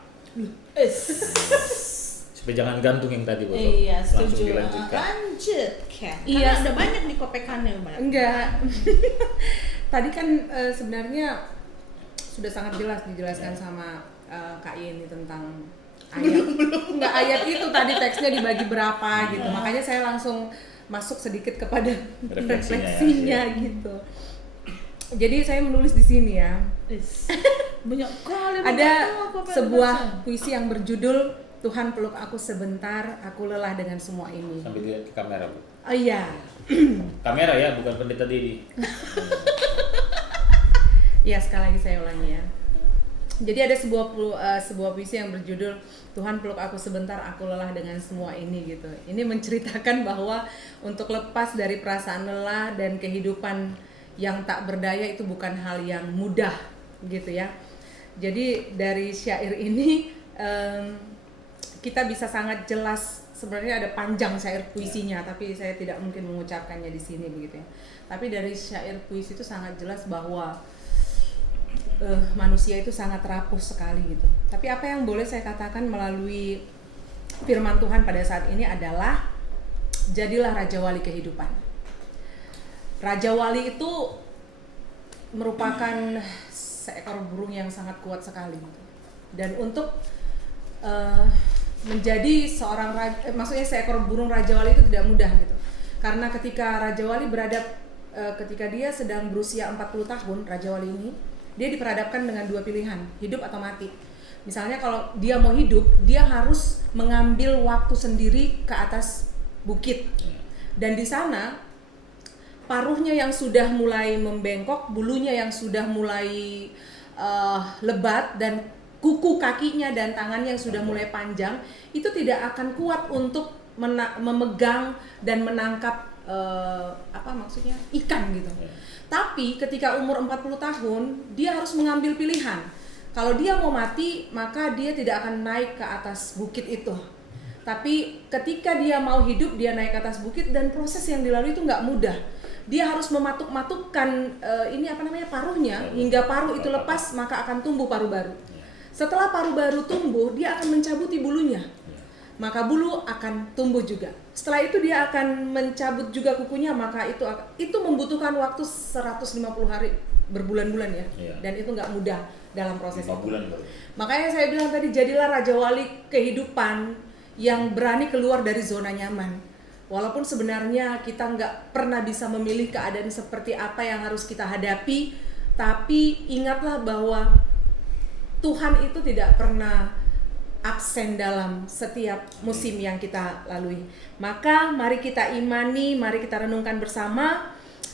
Supaya jangan gantung yang tadi, Boto. Iya, Langsung setuju. dilanjutkan. Lanjutkan. Iya. Karena ada banyak di kopekannya, Mbak. Enggak. Tadi kan sebenarnya sudah sangat jelas dijelaskan sama Kak Yeni tentang ayat. Enggak, ayat itu tadi teksnya dibagi berapa gitu. Makanya saya langsung masuk sedikit kepada refleksinya ya. gitu. Jadi saya menulis di sini ya. Banyak kali. Ada sebuah puisi yang berjudul Tuhan peluk aku sebentar, aku lelah dengan semua ini. Sambil lihat ke kamera, Bu. Oh iya. Kamera ya, bukan pendeta Dedi. Iya, sekali lagi saya ulangi ya. Jadi ada sebuah puisi yang berjudul Tuhan peluk aku sebentar, aku lelah dengan semua ini gitu. Ini menceritakan bahwa untuk lepas dari perasaan lelah dan kehidupan yang tak berdaya itu bukan hal yang mudah gitu ya. Jadi dari syair ini kita bisa sangat jelas, sebenarnya ada panjang syair puisinya, tapi saya tidak mungkin mengucapkannya di sini begitu ya. Tapi dari syair puisi itu sangat jelas bahwa manusia itu sangat rapuh sekali gitu. Tapi apa yang boleh saya katakan melalui firman Tuhan pada saat ini adalah jadilah Raja Wali kehidupan. Raja Wali itu merupakan seekor burung yang sangat kuat sekali gitu. Dan untuk menjadi seorang maksudnya seekor burung Raja Wali itu tidak mudah gitu. Karena ketika Raja Wali ketika dia sedang berusia 40 tahun, Raja Wali ini dia diperhadapkan dengan dua pilihan, hidup atau mati. Misalnya kalau dia mau hidup, dia harus mengambil waktu sendiri ke atas bukit. Dan di sana paruhnya yang sudah mulai membengkok, bulunya yang sudah mulai lebat, dan kuku kakinya dan tangannya yang sudah mulai panjang, itu tidak akan kuat untuk memegang dan menangkap ikan gitu. Tapi ketika umur 40 tahun, dia harus mengambil pilihan. Kalau dia mau mati, maka dia tidak akan naik ke atas bukit itu. Tapi ketika dia mau hidup, dia naik ke atas bukit dan proses yang dilalui itu nggak mudah. Dia harus mematuk-matukkan paruhnya hingga paruh itu lepas, maka akan tumbuh paruh baru. Setelah paruh baru tumbuh, dia akan mencabuti bulunya, maka bulu akan tumbuh juga. Setelah itu dia akan mencabut juga kukunya, maka itu membutuhkan waktu 150 hari, berbulan-bulan ya. Dan itu nggak mudah dalam proses itu. Makanya saya bilang tadi, jadilah raja wali kehidupan yang berani keluar dari zona nyaman. Walaupun sebenarnya kita nggak pernah bisa memilih keadaan seperti apa yang harus kita hadapi, tapi ingatlah bahwa Tuhan itu tidak pernah absen dalam setiap musim yang kita lalui. Maka mari kita imani, mari kita renungkan bersama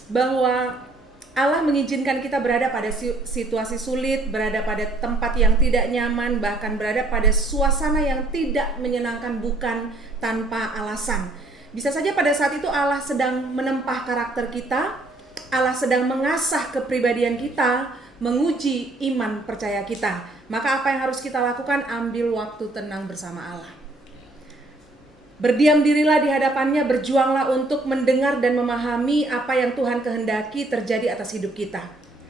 bahwa Allah mengizinkan kita berada pada situasi sulit, berada pada tempat yang tidak nyaman, bahkan berada pada suasana yang tidak menyenangkan bukan tanpa alasan. Bisa saja pada saat itu Allah sedang menempah karakter kita, Allah sedang mengasah kepribadian kita, menguji iman percaya kita. Maka apa yang harus kita lakukan? Ambil waktu tenang bersama Allah. Berdiam dirilah di hadapannya, berjuanglah untuk mendengar dan memahami apa yang Tuhan kehendaki terjadi atas hidup kita.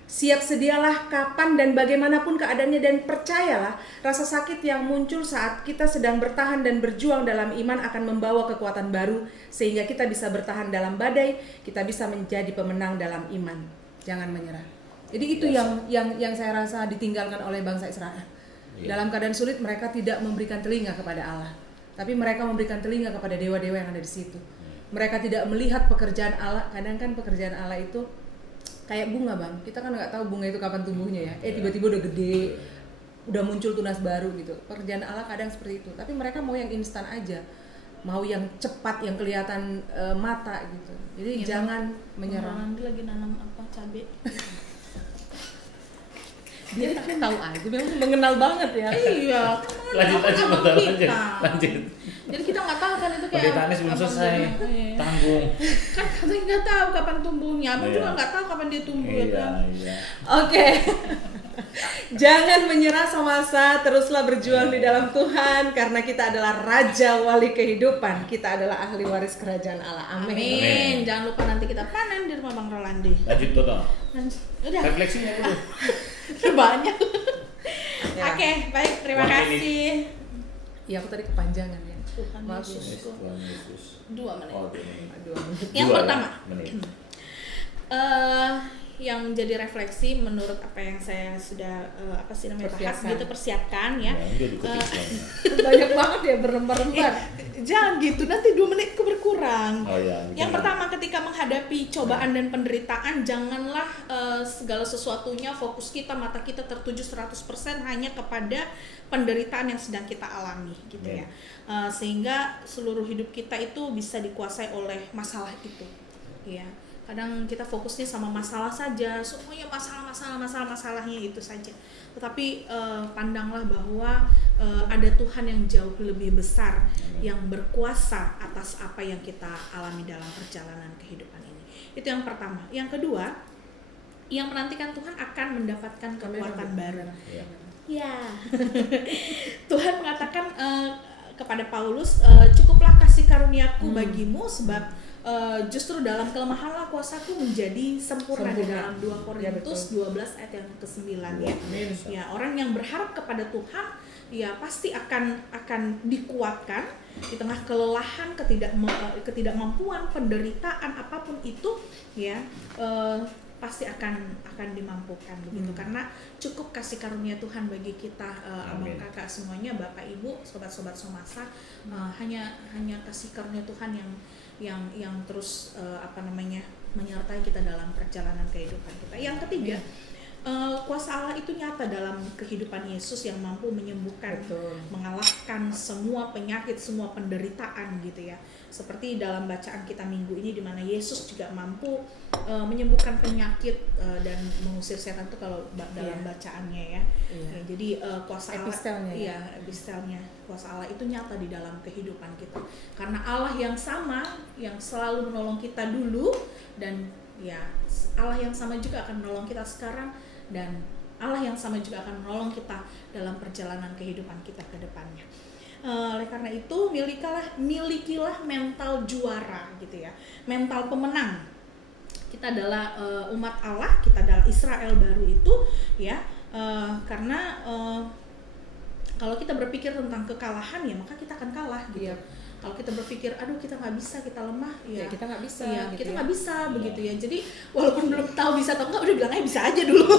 Siap sedialah kapan dan bagaimanapun keadaannya, dan percayalah rasa sakit yang muncul saat kita sedang bertahan dan berjuang dalam iman akan membawa kekuatan baru sehingga kita bisa bertahan dalam badai, kita bisa menjadi pemenang dalam iman. Jangan menyerah. Jadi itu yang saya rasa ditinggalkan oleh bangsa Israel. Dalam keadaan sulit mereka tidak memberikan telinga kepada Allah, tapi mereka memberikan telinga kepada dewa-dewa yang ada di situ. Mereka tidak melihat pekerjaan Allah. Kadang kan pekerjaan Allah itu kayak bunga, Bang. Kita kan nggak tahu bunga itu kapan tumbuhnya ya. Tiba-tiba udah gede, udah muncul tunas baru gitu. Pekerjaan Allah kadang seperti itu. Tapi mereka mau yang instan aja, mau yang cepat, yang kelihatan mata gitu. Jadi jangan menyerah. Nanti lagi nanam apa, cabai. Dia kan tahu aja, memang mengenal banget ya. Iya. Lanjut. Jadi kita nggak tahu kan itu kayak. Pendetaannya belum selesai. Tanggung. Kan katanya nggak tahu kapan tumbuhnya. Abang juga nggak tahu kapan dia tumbuh ya kan. Oke. Jangan menyerah semasa, teruslah berjuang di dalam Tuhan karena kita adalah raja wali kehidupan. Kita adalah ahli waris kerajaan Allah. Amin. Jangan lupa nanti kita panen di rumah Bang Rolandi. Lanjut total. Udah. Refleksinya dulu. Banyak. Oke, baik, terima kasih. Ya, aku tadi kepanjangan ya. Tuhan Yesus. 2 menit. Yang pertama. Yang jadi refleksi menurut apa yang saya sudah bahas gitu, persiapkan ya. Banyak banget ya, berlembar-lembar. Jangan gitu, nanti 2 menitku berkurang. Yang Jangan. pertama, ketika menghadapi cobaan dan penderitaan, janganlah segala sesuatunya fokus kita, mata kita tertuju 100% hanya kepada penderitaan yang sedang kita alami gitu ya. Sehingga seluruh hidup kita itu bisa dikuasai oleh masalah itu. Ya. Kadang kita fokusnya sama masalah saja, semuanya masalahnya itu saja. Tetapi pandanglah bahwa ada Tuhan yang jauh lebih besar yang berkuasa atas apa yang kita alami dalam perjalanan kehidupan ini. Itu yang pertama. Yang kedua, yang menantikan Tuhan akan mendapatkan kekuatan baru. Ya. Tuhan mengatakan kepada Paulus, cukuplah kasih karuniaku bagimu, sebab justru dalam kelemahanlah kuasaku menjadi sempurna. Di dalam 2 Korintus 12 ayat yang ke-9 ya. Ya, orang yang berharap kepada Tuhan ya pasti akan dikuatkan di tengah kelelahan, ketidakmampuan, penderitaan apapun itu ya, pasti akan dimampukan begitu. Karena cukup kasih karunia Tuhan bagi kita, abang kakak semuanya, bapak ibu, sobat-sobat Somasa, hanya kasih karunia Tuhan yang terus menyertai kita dalam perjalanan kehidupan kita. Yang ketiga, kuasa Allah itu nyata dalam kehidupan Yesus yang mampu menyembuhkan, mengalahkan semua penyakit, semua penderitaan gitu ya. Seperti dalam bacaan kita minggu ini, di mana Yesus juga mampu menyembuhkan penyakit dan mengusir setan itu kalau dalam bacaannya ya. Ya, jadi kuasa Allah, epistelnya, kuasa Allah itu nyata di dalam kehidupan kita. Karena Allah yang sama yang selalu menolong kita dulu, dan ya Allah yang sama juga akan menolong kita sekarang, dan Allah yang sama juga akan menolong kita dalam perjalanan kehidupan kita ke depannya. Oleh karena itu milikilah mental juara gitu ya, mental pemenang. Kita adalah umat Allah, kita adalah Israel baru itu ya, karena kalau kita berpikir tentang kekalahan ya maka kita akan kalah gitu. Iya. Kalau kita berpikir aduh kita nggak bisa, kita lemah Ya, kita nggak bisa. iya, gitu kita ya. nggak bisa begitu ya. Jadi walaupun belum tahu bisa atau enggak, udah bilang aja bisa aja dulu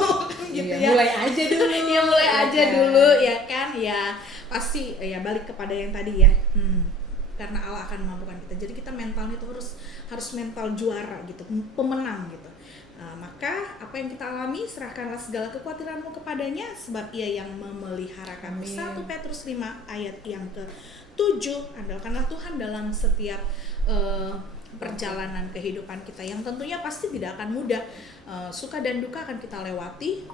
gitu Iya, ya. mulai aja dulu. Ya mulai aja kan? dulu ya kan. Ya pasti ya balik kepada yang tadi ya. Karena Allah akan memampukan kita. Jadi kita mentalnya itu harus mental juara gitu, pemenang gitu. Maka apa yang kita alami, serahkanlah segala kekhawatiranmu kepadanya sebab Ia yang memelihara kamu. Amin. 1 Petrus 5 ayat yang ke-7. Andalkanlah Tuhan dalam setiap perjalanan kehidupan kita yang tentunya pasti tidak akan mudah. Suka dan duka akan kita lewati.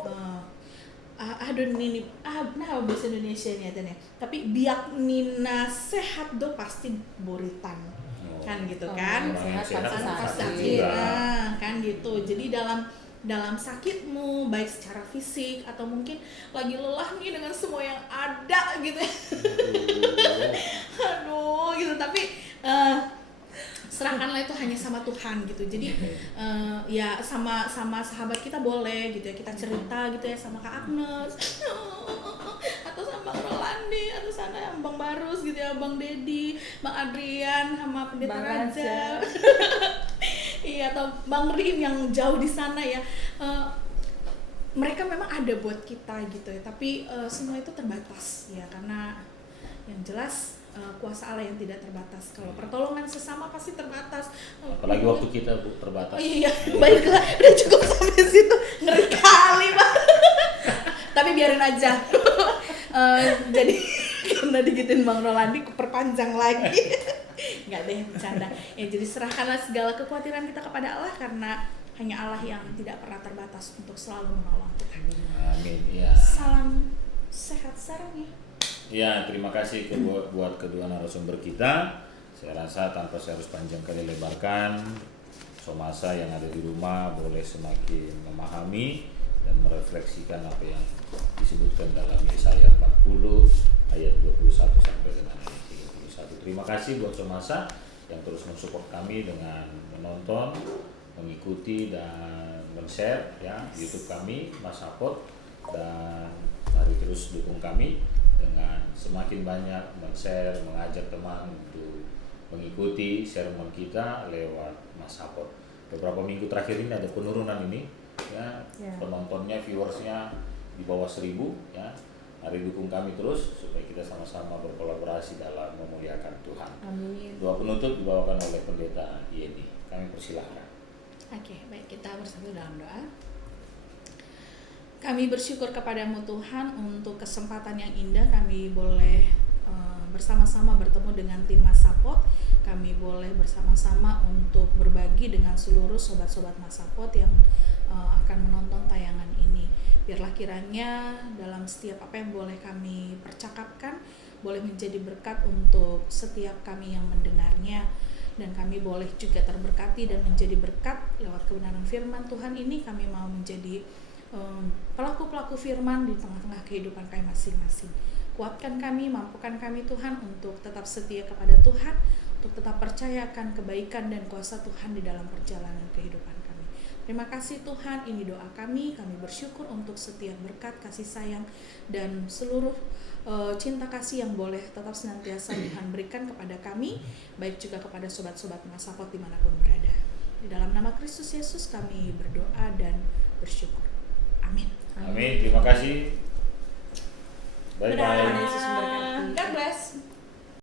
Nah bahasa Indonesia nih ya. Tapi biak nina sehat do pasti buritan. Kan gitu kan. Sehat Sehat pasti sakit. sakit. Kan gitu. Jadi dalam sakitmu, baik secara fisik atau mungkin lagi lelah nih dengan semua yang ada gitu. Aduh gitu. Tapi serahkanlah itu hanya sama Tuhan gitu. Jadi ya sama sahabat kita boleh gitu ya, kita cerita gitu ya sama Kak Agnes atau sama Bang Rolandi atau sana Bang Barus gitu ya, Bang Dedi, Bang Adrian sama Pendeta Bang Raja. Iya, atau Bang Rim yang jauh di sana ya. Mereka memang ada buat kita gitu ya, tapi semua itu terbatas ya, karena yang jelas kuasa Allah yang tidak terbatas. Kalau pertolongan sesama pasti terbatas. Apalagi waktu kita terbatas. Oh iya, baiklah, udah cukup sampai situ. Ngeri kali, Pak. Tapi biarin aja. Jadi karena digituin Bang Rolandi perpanjang lagi. Enggak deh, bercanda. Ya jadi serahkanlah segala kekhawatiran kita kepada Allah, karena hanya Allah yang tidak pernah terbatas untuk selalu menolong kita. Amin. Ya. Salam sehat sarang ya. Ya, terima kasih buat kedua narasumber kita. Saya rasa tanpa saya harus panjang kali lebarkan, Somasa yang ada di rumah boleh semakin memahami dan merefleksikan apa yang disebutkan dalam Yesaya 40 ayat 21 sampai dengan ayat 31. Terima kasih buat Somasa yang terus mensupport kami dengan menonton, mengikuti dan men-share ya YouTube kami Mas Sapot, dan mari terus dukung kami dengan semakin banyak men-share, mengajak teman untuk mengikuti sermon kita lewat Mas Sapot. Beberapa minggu terakhir ini ada penurunan ini ya, penontonnya, viewersnya di bawah 1000 ya. Mari dukung kami terus supaya kita sama-sama berkolaborasi dalam memuliakan Tuhan. Amin. Doa penutup dibawakan oleh Pendeta Yeni. Kami persilahkan. Oke, baik, kita bersatu dalam doa. Kami bersyukur kepadamu Tuhan untuk kesempatan yang indah kami boleh bersama-sama bertemu dengan tim Mas Sapot. Kami boleh bersama-sama untuk berbagi dengan seluruh sobat-sobat Mas Sapot yang akan menonton tayangan ini. Biarlah kiranya dalam setiap apa yang boleh kami percakapkan boleh menjadi berkat untuk setiap kami yang mendengarnya, dan kami boleh juga terberkati dan menjadi berkat lewat kebenaran firman Tuhan ini. Kami mau menjadi pelaku-pelaku firman di tengah-tengah kehidupan kami masing-masing. Kuatkan kami, mampukan kami Tuhan untuk tetap setia kepada Tuhan, untuk tetap percayakan kebaikan dan kuasa Tuhan di dalam perjalanan kehidupan kami. Terima kasih Tuhan, ini doa kami. Kami bersyukur untuk setiap berkat, kasih sayang, dan seluruh cinta kasih yang boleh tetap senantiasa Tuhan berikan kepada kami, baik juga kepada sobat-sobat Mas Sapot dimanapun berada. Di dalam nama Kristus Yesus kami berdoa dan bersyukur. Amin. Amin. Terima kasih. Bye bye. Yesus memberkati. God bless.